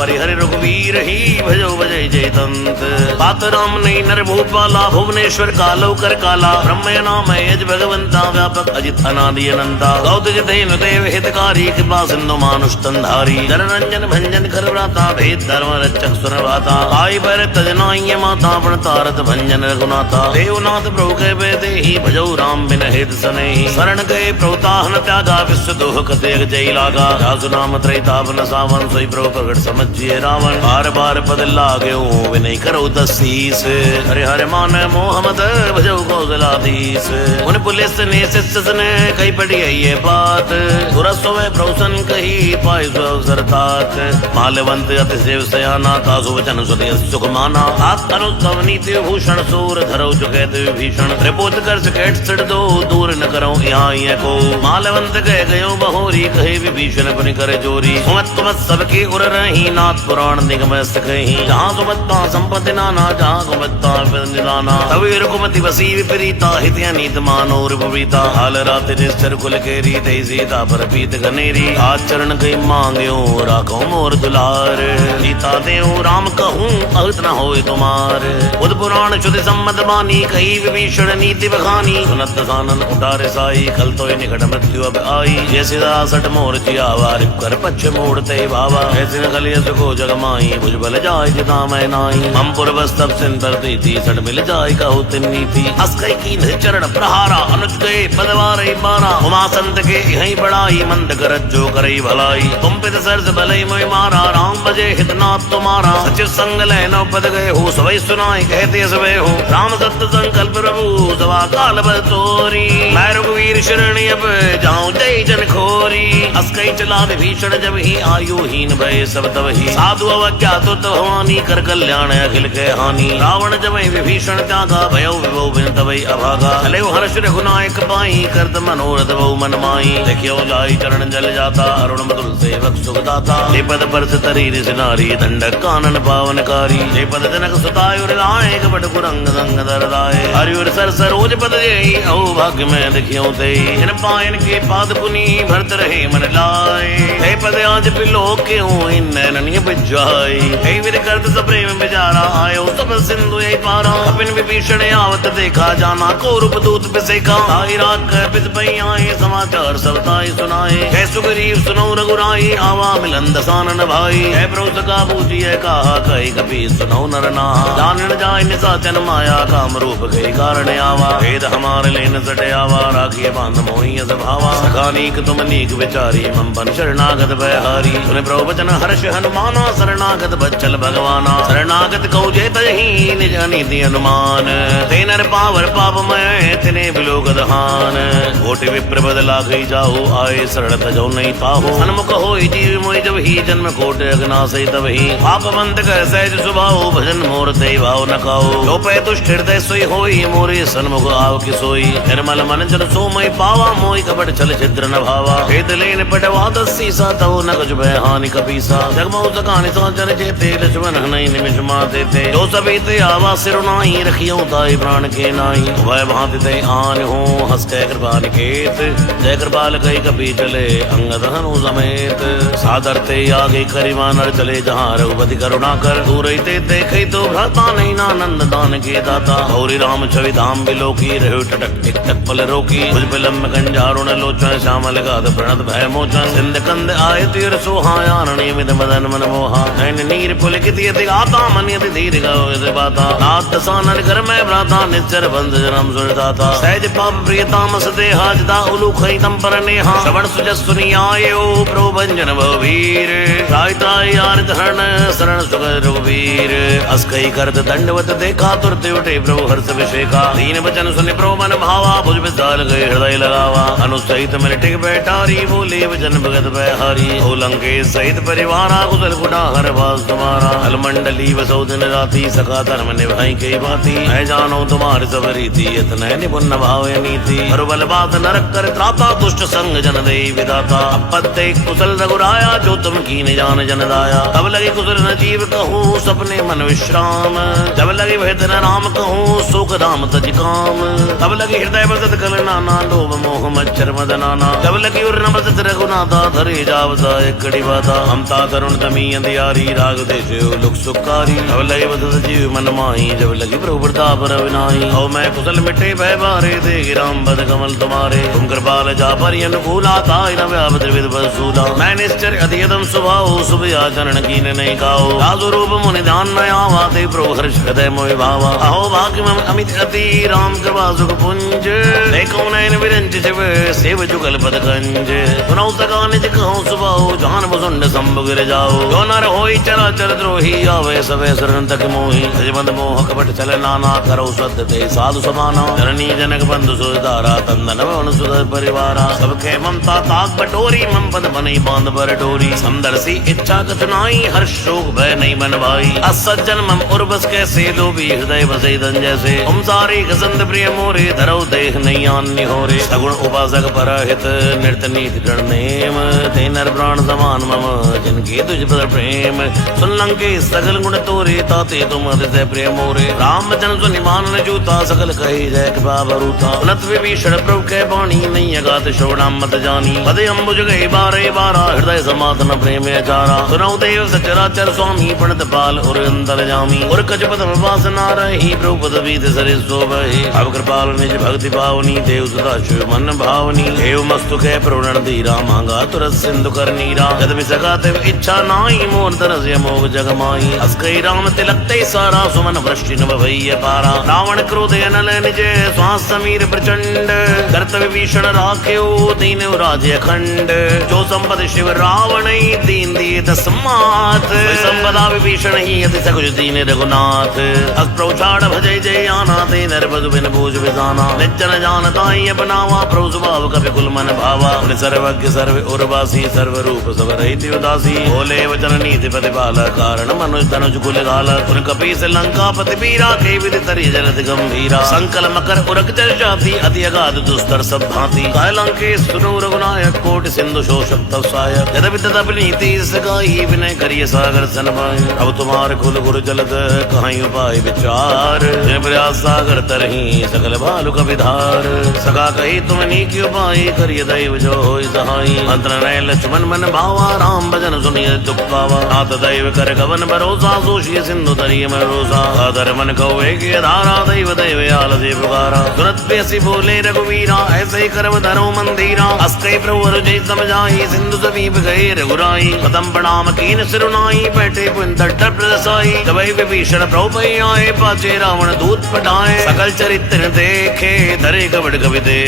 परिहरि रघुवीर ही भजो भजय जय तंत बात राम नहीं नर भूपाला भुवनेश्वर कालो कर काला ब्रह्म नाम यज भगवंता व्यापक अजित अनादि अनंता गौतज देव देव हितकारी कृपा सिंधु मानुष तंधारी जन रंजन भंजन कर व्राता भेद धर्म रक्षक सुन भाता आई भर तजनाई माता पण तारत भंजन रघुनाथा देवनाथ प्रभु के बेदे ही भजौ राम बिन हेत सने शरण गए प्रोताहन त्यागा विश्व दोह कते जय लागा जासु नाम त्रैतापन सावन सोई प्रभु प्रगट समझिए रावण बार बार पद लागे विनय करो दसीस हरे हरे मान मोहम्मद भजौ कौशलाधीश उन पुलिस ने शिष्य ने कही पड़ी है ये बात सुरसो में प्रौसन कही पाई अवसर तात मालवंत अतिशय सयाना तासु वचन सुने सुख माना हाथ अनुस्तव नीति भूषण सूर धरो चुकैत विभीषण त्रिपुत कर सकेट सिड़ दो दूर न करो यहाँ ये को मालवंत कह गयो बहोरी कहे विभीषण पुनि करे जोरी सुमत तुमत सबके उर रही नाथ पुराण निगम सकही जहाँ सुमत्ता संपत्ति नाना जहाँ सुमत्ता निदाना तभी रुकुमति बसी विपरीता हित नीत मानो रिपरीता हाल रात निश्चर कुल केरी तई सीता पर पीत गनेरी आचरण कई मांग्यो राखो मोर दुलार सीता देव राम कहूँ अहित न होय तुम्हार बुध पुराण शुद्ध सम्मत बानी कही विभीषण नीति बखानी सुनत सानन उठारे साई खल तो निकट मृत्यु अब आई जैसे सट मोर जियावा रिप कर पक्ष मोड़ते भावा ऐसे न खलिय सुखो जगमाई भुज बल जाय जिता मैं नाई हम पूर्वस तब सिंधरती थी सट मिल जाय कहु तिन्नी थी अस्कई की चरण प्रहारा अनुज गए पदवार बारा उमा संत के यही बड़ाई मंद करत जो करई भलाई तुम पित सरस भलई मोय मारा राम बजे हितनाथ तुम्हारा सच संग ले नौ पद गए हो सवै सुनाई कहते सवे हो राम सत्य संकल्प प्रभु सवा काल बल तोरी मैं रघुवीर शरणी अब जाऊं जय जन खोरी अस्कई चला विभीषण जब ही आयु हीन भय सब तब ही साधु अवज्ञा तो भवानी कर कल्याण अखिल के हानि रावण जब विभीषण त्यागा भयो विभो बिन तबई अभागा चले हर्ष रघुनायक पाई करत मनोरथ बहु मन माई देखियो जाई चरण जल जाता अरुण मधुर सेवक सुखदाता जे पद पर तरी नारी दंडक कानन पावनकारी जे पद जनक सुताय लाए कपट कुरंग संग दरदाय हरिवर सर सरोज पद जेहि औ भाग्य में देखियो ते इन पायन के पाद पुनि भरत रहे मन लाए हे पद आज पिलो क्यों इन नैननिय बजाई हे वीर करत सब प्रेम बेचारा आयो सब सिंधु यही पारा अपिन विभीषण आवत देखा जाना को रूप दूत पिसेका आई रात पिस पई आए समाचार सब ताई सुनाए है सुग्रीव सुनो रघुराई आवा मिलन दसानन भाई है प्रभु का पूजिए कहा कही कभी सुनो नर नाहा जानन जाय निशाचन माया काम रूप गई कारण आवा भेद हमारे लेन सटे आवा राखिए बांध मोही अस भावा सखा नीक तुम नीक विचारी मम बन शरणागत भयहारी सुने प्रभु वचन हर्ष हनुमाना शरणागत बच्चल भगवाना शरणागत कौ जेत ही निज नीति अनुमान ते नर पावर पापमय तिने बिलोक दहान कोटि विप्र बदला गई जाहु आए शरण तजो नहीं ताहु सन्मुख होई जीव मोहि जब ही जन्म कोट अग्नाशय तब ही पाप बंद कर सहज स्वभाव भजन मोर ते भाव न खाओ जो पै दुष्ट हृदय सोई होई मोरे सन्मुख आव कि सोई निर्मल मन जन सोमय पावा मोहि कपट छल छिद्र न भावा भेद लेन पटवा दसीसा तव न कुछ भय हानि कपीसा जगमौ सकानि साजन जेते लक्ष्मण नहीं निमिष माते थे जो सभी ते आवा सिर नाहि रखियो ताई प्राण के नाहि वह भांति ते आन हो हंस के कृपा निकेत जय कृपाल कई कपी चले अंगद हनु समेत सादर ते आगे करिमा नर चले जहाँ रघुपति करुणा कर दूर ते देखे तो भ्राता नहीं नानंद दान के दाता गौरी राम छवि धाम बिलोकी रहो टटक टिक टक पल रोकी भुज बिलम्ब कंजारुण लोचन श्यामल गाध प्रणत भय मोचन सिंध कंद आय तीर सुहाया निमित मदन मन मोहा नैन नीर पुलकित यति गाता मन यति धीर गो बाता नाथ दसानन कर मैं भ्राता निश्चर बंध जन्म सुरदाता सहज पाप प्रिय तामस देहा जदा उलूखई तम पर नेहा श्रवण सुजस सुनि आयो प्रभु भंजन भवीर त्राय त्राय आर्त हरण शरण सुख रघुवीर अस्कई करत दंडवत देखा तुरत उठे प्रभु हर्ष विषेका दीन वचन सुनि प्रभु मन भावा भुज विशाल गए हृदय लगावा अनुसहित मिल टिक बैठारी बोले वचन भगत बहारी हो लंकेश सहित परिवारा कुशल गुना हर भास तुम्हारा अलमंडली वसो दिन राती सखा धर्म निभाई के बाती मैं जानो तुम्हारी सब रीति इतने निपुण भाव नीति हर बल बात नरक कर त्राता दुष्ट संग जन दे विदाता अपत्ते कुशल रघुराया जो तुम की न जान जन दाया तब लगे कुशल न जीव कहूँ सपने मन विश्राम जब लगे भेद न राम कहूँ सुख धाम तज काम तब लगे हृदय बसत कल नाना लोभ मोह मच्छर मदनाना जब लगी उर न बसत रघुनाथा धरे जावता एक कड़ी बाता ममता तरुण तमी अंधियारी राग देश लुक सुखारी जब लगे बसत जीव मन माही जब लगी प्रभु प्रताप रविनाई हो मैं कुशल मिटे भय बारे दे राम बद कमल तुम्हारे तुम कृपाल जा परि अनुकूला ताई न व्याप त्रिविध बसूला मैं निश्चर अतियतम स्वभाव शुभ आचरण कीन नहीं गाओ साधु रूप मुनि ध्यान न आवा ते प्रभु हर्ष हृदय मोहि भावा अहो भाग्य मम अमित अति राम कृपा सुख पुंज देखो नयन विरंच शिव सेव जुगल पद कंज सुनौ सका निज कहूँ स्वभाव जान मुसुंड संभ गिर जाओ जो नर होई चराचर द्रोही आवे सवे शरण तक मोही जजबंद मोह कपट चल नाना करो सत्य ते साधु समाना जननी जनक बंधु सुधारा तंदन वन सुधर परिवारा सबके ममता ताक बटोरी मम पद बनी बांध पर डोरी समदर्शी इच्छा कथनाई हर्ष शोक भय नहीं मन भाई असज्जन मम उर्वस कैसे लोभी हृदय बसे धन जैसे तुम सारी गसंत प्रिय मोरे धरो देख नहीं अन्य हो रे सगुण उपासक परहित नृत्य नीति गण नेम ते नर प्राण समान मम जिनके तुझ पर प्रेम सुन लंके सगल गुण तोरे ताते तुम हृदय प्रिय मोरे राम जन सुनि मान जूता सकल कहे जय कृपा भरूता उन्नत विभीषण प्रभु के बाणी नहीं अगात श्रवणम मत जानी पदे अम्बुज गए बारे बारा हृदय समातन प्रेम अचारा सुनौ देव सचराचर स्वामी प्रणत पाल और अंतर जामी और कच पदम वासना रही प्रभु पद बीत सरे शोभे अब कृपाल निज भक्ति पावनी देव सदा शिव मन भावनी एव मस्तु के प्रणन धीरा मांगा तुरत सिंधु कर नीरा जद विसका तेव इच्छा नाई मोर तरस मोग जगमाई अस्कई राम तिलक ते सारा सुमन वृष्टि न भय पारा रावण क्रोध अनल निज श्वास समीर प्रचंड कर्तव्य भीषण राख्यो दीन राज्य अखंड जो संपद शिव रावण दीन दिए तस्मात् संपदा विभीषण ही अति सकुच दीन रघुनाथ अप्रौचाड़ भजय जय आना ते नर बधु बिन भूज विजाना निजन जानता ही अपनावा प्रभु स्वभाव कपि कुल मन भावा सर्वज्ञ सर्व उर्वासी सर्व रूप सब रहित उदासी बोले वचन नीति प्रतिपाल कारण मनुज तनुज कुल गाल उन कपि से लंका पति पीरा के विधि तरि जलति गंभीरा संकल मकर उरक जल जाति अति अगाध दुस्तर सब भांति कायलंके सुनो रघुनायक कोटि सिंधु शोषक तव सायक यद्यपि तदपि नीति सगाई विनय करिय सागर सन पाय अब तुम्हारे कुल गुरु जलद कहीं उपाय विचार प्रयास सागर तरही सकल भालु कविधार सगा कही तुम नीति उपाय करिय दैव जो होय सहाय मंत्र नय लक्ष्मण मन भावा राम भजन सुनिय दुख पावा नाथ दैव कर गवन भरोसा सोशिय सिंधु तरिय में रोसा आदर मन कौवे के धारा दैव दैव आल देव पुकारा सुनत पेसी बोले रघुवीरा ऐसे ही करव धरो मंदिरा अस्कई प्रभु जय समझाई सिंधु समीप गए रघुराई पदम प्रणाम कीन सिरुनाई बैठे पुंतर प्रसाई जब विभीषण प्रभु आए पाचे रावण दूत पटाए सकल चरित्र देखे धरे कबड़ कविते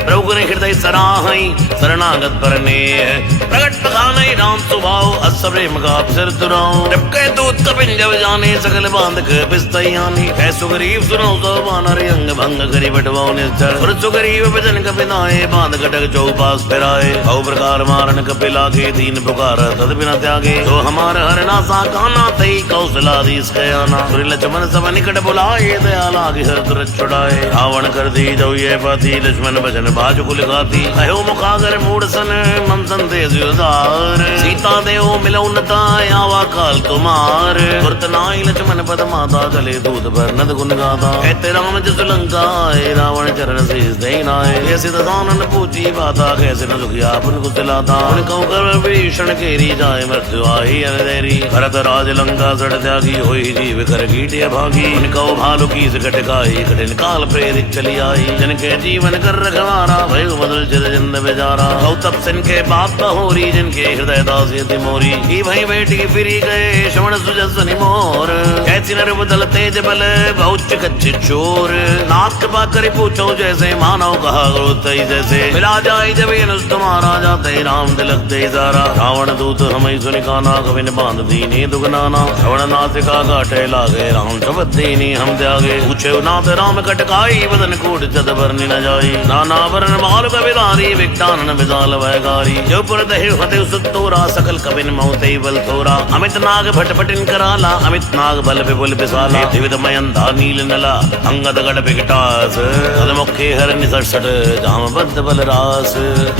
प्रभु ने हृदय सराहई शरणागत परने प्रकट बखाने राम स्वभाव अस प्रेम का अवसर तुराओ जब कह दूत कपिन जब जाने सकल बांध के बिस्तयानी है सुगरीब सुनो तो बानर अंग भंग करी बटवाओ निश्चर और सुगरीब भजन कपिनाए बांध कटक चौपास फिराए औ प्रकार मारन कपिला के दीन पुकार तद बिना त्यागे तो हमार हर नासा काना तई कौशलाधीश कयाना लक्ष्मण सब निकट बुलाए दया लागे हर तुरत छुड़ाए रावण कर दी जो ये पति लक्ष्मण भजन बाज कुल गाती अयो मुखागर मूड सन मम संदेश उदार सीता देव मिलो नता आवा काल कुमार तुरत नाई लक्ष्मण पद माता चले दूत पर नद गुण गाता कहते राम जस लंका रावण चरण से देनाए ऐसे दानन पूछी बाता कैसे न दुखिया पुन को दिलाता उनको कर भीषण केरी जाए मृत्यु आई अनदेरी भरत राज लंका सड़ त्यागी होई जीव कर कीटिया भागी उनको भालू की कटकाई कठिन काल प्रेरित चली आई जिनके जीवन कर रखवारा भय बदल चिर जिंद बेचारा गौ तप सिन के बाप बहोरी जिनके हृदय दासी मोरी की भई बेटी फिरी गए श्रवण सुजस्वनि मोर कैसी नर बदल तेज बल बहुत कच्चे चोर नाथ कृपा कर पूछो जैसे मानव कहा तई जैसे मिला जाए जब तुम्हारा जाते राम तिलक दे जारा रावण दूत हमें सुनिकाना कविन बांध दीनी दुगनाना श्रवण नासिका काटे लागे राम शब्द दीनी हम त्यागे पूछे नाथ राम कटकाई बदन कूट चद बरनी न जाई नाना वरण माल कविदारी विकटानन विदाल वैगारी जो पुर दहे हते सुतोरा सकल कविन मौते बल थोरा अमित नाग भट भटिन कराला अमित नाग बल विपुल विशाला दिविद मयंधा नील नला अंगद गढ़ विकटास तद मुखे हर निसट जाम बद्ध बल रास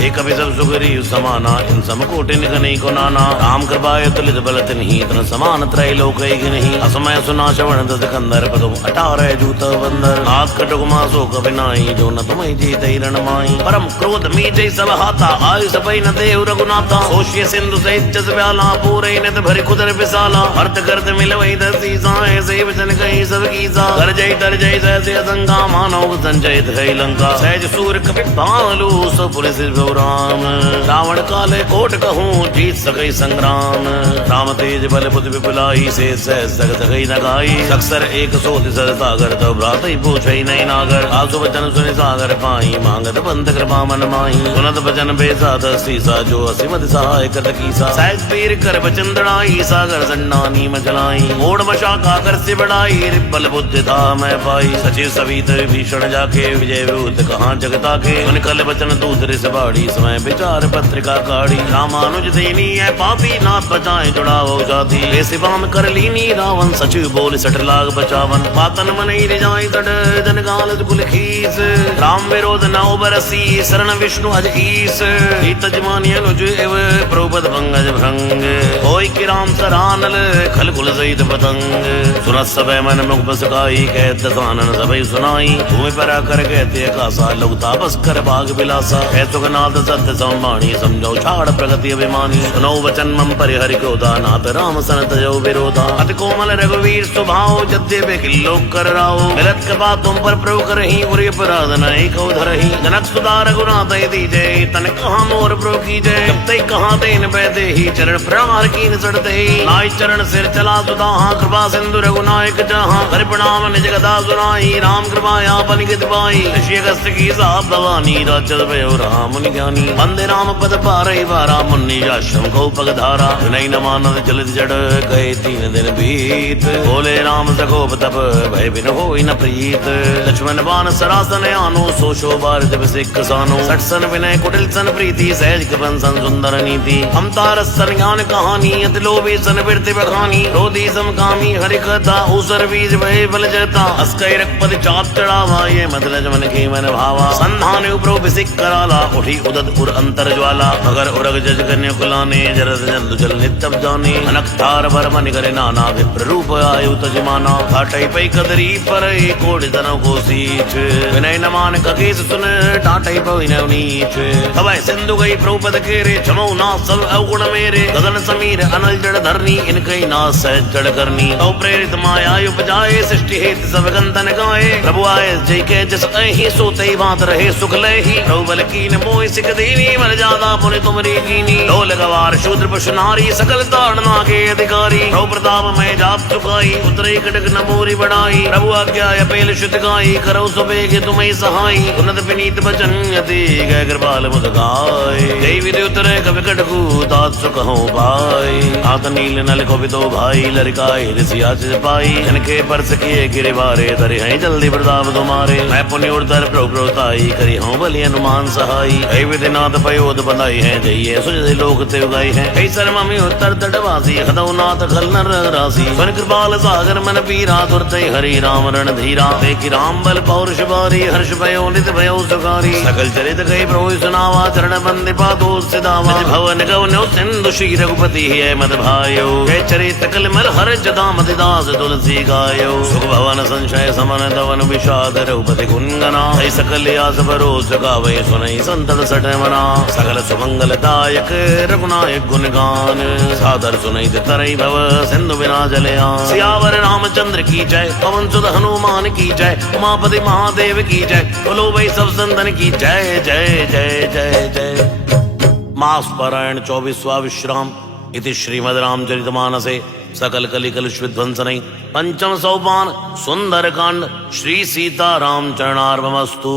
एक सब सुगरी समाना इन सम कोटिन गनी को नाना राम कृपाय तुलित बल तिन्ही तन समान त्रय लोक नहीं असमय सुना श्रवण दस कंदर पदम 18 जूत बंदर नाथ कटुक मासो कविनाई जो न तुम्हें जीत रण माई परम क्रोध मीटे सब हाथा आयु सपई न देव रघुनाथा सोशिय सिंधु सहित जस व्याला पूरे नत भरि कुदर विशाला अर्थ करत मिलवई दसी साए से वचन कही सब कीसा कर जय तर जय जैसे असंगा मानव संजय है लंका सहज सूर कपि भालू सो पुलिस राम रावण काले कोट कहूँ जीत सकई संग्राम राम तेज बल बुद्ध विपुलाई से सह सग सकई न गाई अक्सर एक सोति सर सागर तो भ्रात पूछ नहीं नागर आसु वचन सुनि सागर पाई मांगत बंद कृपा मन माही सुनत वचन बेसात सीसा जो असीमत सहाय करत कीसा सहज पीर कर वचन दड़ाई सागर संडानी मचलाई मोड़ मशा का कर से बढ़ाई रिपल बुद्धि था मैं पाई सचिव सवित भीषण जाके विजय विभूत कहाँ जगता के उनकल वचन दूसरे से बाड़ी समय विचार पत्रिका काढ़ी रामानुज देनी है पापी नाथ बचाए जुड़ाओ जाती ऐसे बाम कर लीनी रावण सचिव बोल सठ लाग बचावन पातन मन रिजाई तड़ जन गाल कुल खीस राम विरोध नौ बरसी शरण विष्णु अज ईस जमानी अनुज एव प्रोपद भंगज भंग होई कि राम सरानल खल कुल सहित पतंग सुनत सब मन मुख बसकाई कहत दसानन सबई सुनाई भूमि पर कर कहते कासा लोग तापस कर भाग बिलासा कह सुखनाथ सत्य संवाणी समझो छाड़ प्रगति अभिमानी सुनो वचन मम परिहरि क्रोधा नाथ राम सनत जो विरोधा अति कोमल रघुवीर स्वभाव जद्य किल्लो कर राओ मिलत कृपा तुम पर प्रभु करही उरि अपराध नहीं को धरही जनक सुधा रघुनाथ दीजे तन कहा मोर प्रभु की जय जब तक कहा तेन पैदे ही चरण प्रहार कीन सड़ते ही नाई चरण सिर चला सुधा कृपा सिंधु रघुनायक जहाँ हरि प्रणाम निज गदा सुनाई राम कृपाया पनिकित पाई ऋषि की साहब भवानी राजद भयो राम मुनि ज्ञानी वंदे राम पद पारई बारा मुन्नी आश्रम को पगधारा नहीं न मानव जलद जड़ गए 3 दिन बीत बोले राम सकोप तप भय बिन होई न प्रीत लक्ष्मण बाण सरासन आनो सो शोभार जब सिख सानो सठ सन विनय कुटिल सन प्रीति सहज कृपन सन सुंदर नीति हम तारस सन ज्ञान कहानी अति लोभी सन वृत्ति बखानी रोधी समकामी हरि कथा ऊसर बीज भय बल जता अस्कई रखपति चाप चढ़ावा ये मत लक्ष्मण के मन भावा संधान उपरो बिसिक कराला उठी उदत उर अंतर ज्वाला मगर उरग जज कन्या कुलाने जरद जंतु जल नित्यब जाने अनक तार भर मन करे नाना विप्र रूप आयु तजमाना घाटई पई कदरी पर कोटि तनों को सीच विनय न मान ककेस सुन टाटई पई न नीच हवै सिंधु गई प्रोपद केरे चमो ना सब अवगुण मेरे गगन समीर अनल जड़ धरनी इनकई ना सहज जड़ करनी तो प्रेरित माया उपजाए सृष्टि हेत सब गंतन गाए प्रभु आए जय के जस अहि सोते बात रहे सुख लही प्रभु बल कीन मोहि सिख देवी मर जादा पुनि तुमरी कीनी ढोल गवार शूद्र पशु नारी सकल ताड़ना के अधिकारी प्रभु प्रताप मैं जाप चुकाई उतरे कटक न मोरी बढ़ाई प्रभु आज्ञा पेल शुद्ध गाई करो सुबे देखे तुम्हें सहाय उन्नत विनीत बचन यति गए कृपाल मुद गाय जय विधि उतरे कवि कटकू तात सुख हो पाई आत नील नल को भी तो भाई लड़काई ऋषिया पाई इनके परस किए गिरे बारे धरे हैं जल्दी प्रताप तुम्हारे मैं पुण्य उतर प्रभुताई करी हूँ बलि हनुमान सहाई जय विधि नाथ पयोध बधाई है जय सुजय लोक ते उगाई है कई शर्मा में उत्तर तटवासी हदौ नाथ खल नर राशि वन कृपाल सागर मन पीरा तुरते हरि राम रण धीरा देखी राम बल पौरुष बारी हर्ष भयो नित भयो सुखारी सकल चरित गई प्रभु सुनावा चरण बंदे पादो सिदावा भवन गवनो सिंधु श्री रघुपति है मद भायो जय चरित कल मल हर जदा मद दास तुलसी गायो सुख भवन संशय समन दवन विषाद रघुपति गुण गना ऐ सकल आस भरोस गावे सुनई संतत सठ मना सकल सुमंगल दायक रघुनायक गुण गान सादर सुनई तरई भव सिंधु बिना जलया सियावर रामचंद्र की जय पवन सुत हनुमान की जय उमापति महादेव की जय बोलो भाई सब संतन की जय जय जय जय जय। मास पारायण 24वां विश्राम इति श्रीमद् रामचरितमानसे सकल कलिकलुष विध्वंसनै पंचम सोपान सुंदर कांड श्री सीता राम चरणार्पणमस्तु।